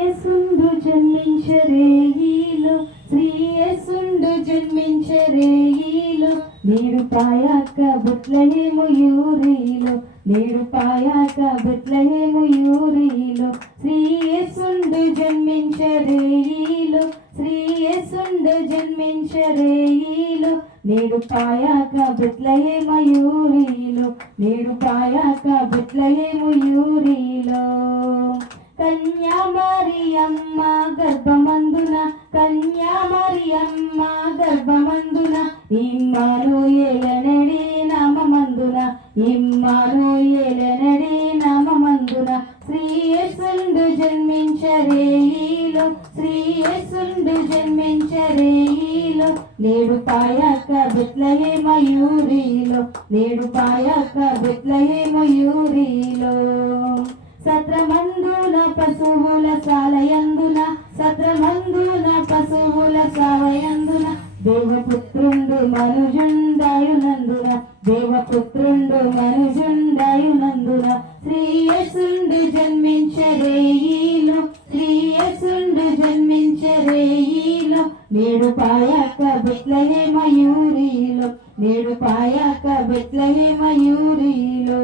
యేసుండు జన్మించరేయిలో శ్రీ యేసుండు జన్మించరేయిలో నేడు పాయాక బుట్లహేము యూరిలో నేడు పాయాక బుట్లహేము యూరిలో. శ్రీ యేసుండు జన్మించరేయిలో శ్రీ యేసుండు జన్మించరేయిలో నేడు పాయాక బుట్లహేమ మయూరిలో నేడు పాయాక బుట్లహేము యూరిలో. కన్యామరియమ్మ గర్భమందున కన్యామరియమ్మ గర్భమందున ఇమ్మను ఏలనడి నామమందున ఇమ్మను ఏలనడి నామమందున. శ్రీయసుండు జన్మించరేయిలో శ్రీయసుండు జన్మించరేయిలో నేడు పాయక బిట్లయే మయూరిలో నేడు పాయక బిట్లయే మయూరిలో సత్ర పశువుల సాలయందున సత్రమందున పశువుల సాలయందున దేవపుత్రుండు మనుజుండయునందున దేవపుత్రుండు మనుజుండయునందున శ్రీయసుండు జన్మించరేయిలో శ్రీయసుండు జన్మించరేయిలో నేడు పాయాక బిట్లయే మయూరిలో నేడు పాయాక బిట్లయే మయూరిలో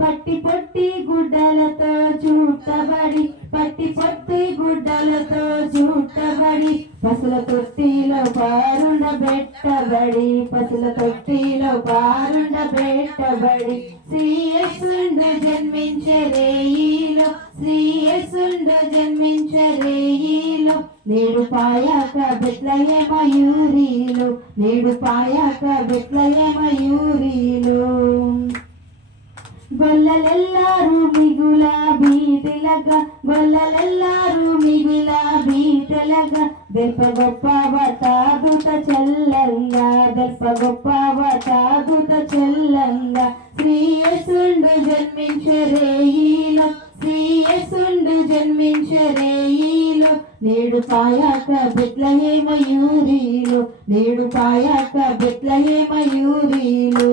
పట్టి పొట్టి గుడ్డలతో చూట్టబడి పట్టి పొట్టి గుడ్డలతో చూట్టబడి పసుల తొట్టిలో పారుండబెట్టబడి పసుల తొట్టిలో పారుండబెట్టబడి శ్రీయసుండు జన్మించరేయిలో శ్రీయసుండు జన్మించరేయిలో నేడు పాయాక బెట్లయ మయూరీలు నేడు పాయాక బెట్లయ మయూరీలు గొల్లలెల్లారు మిగులాబీ తెలగ గొల్లలెల్లారు మిగులాబీ తెలగ దెప్ప గొప్ప వతాదుత చెల్లంగా దెప్ప గొప్ప వతాదుత చెల్లంగా. శ్రీయసుండు జన్మించరేయిలో శ్రీయసుండు జన్మించరేయిలో నేడు పాయాక బెట్లహే మయూరిలో నేడు పాయాక బెట్లహే మయూరిలో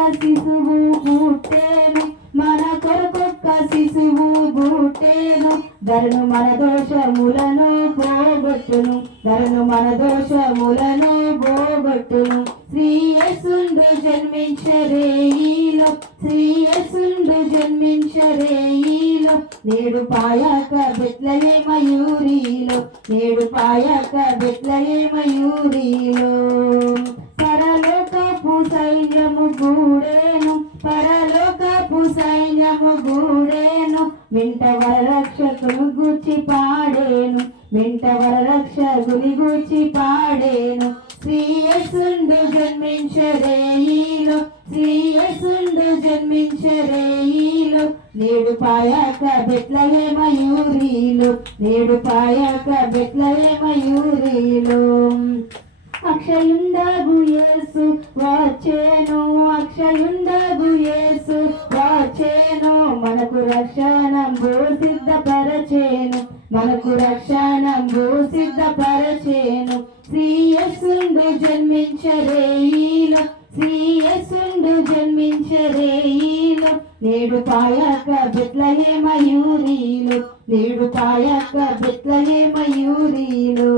కొరకొక్క శిశువు పుట్టేను. మన కొరకొక్క శిశువు పుట్టేను. ధరను మన దోషములను పోగొట్టును. ధరను మన దోషములను పోగొట్టును. శ్రీయసుండు జన్మించరేయిలో శ్రీయసుండు జన్మించరేయిలో నేడు పాయాక బెట్లయే మయూరిలో. నేడు పాయాక బెట్లయే మయూరిలో. సైన్యము గూడేను పరలోకపు సైన్యము గూడేను. వింట వరరక్షకుని గూర్చి పాడేను వింట వరరక్షకుని గూర్చి పాడేను. శ్రీయసుండు జన్మించరేయిలో శ్రీయసుండు జన్మించరేయిలో నేడు పాయాక బెట్లయే మయూరీలు నేడు పాయాక బెట్లయే మయూరీలు అక్షయుండగు యేసు వచ్చేను అక్షయుండగు యేసు వచ్చేను మనకు రక్షణంబు సిద్ధపరచేను మనకు రక్షణంబు సిద్ధపరచేను. శ్రీయసుండు జన్మించరేయిలో శ్రీయసుండు జన్మించరేయిలో నేడు పాయక బిట్లయే మయూరీలు నేడు పాయక బిట్లయే మయూరీలు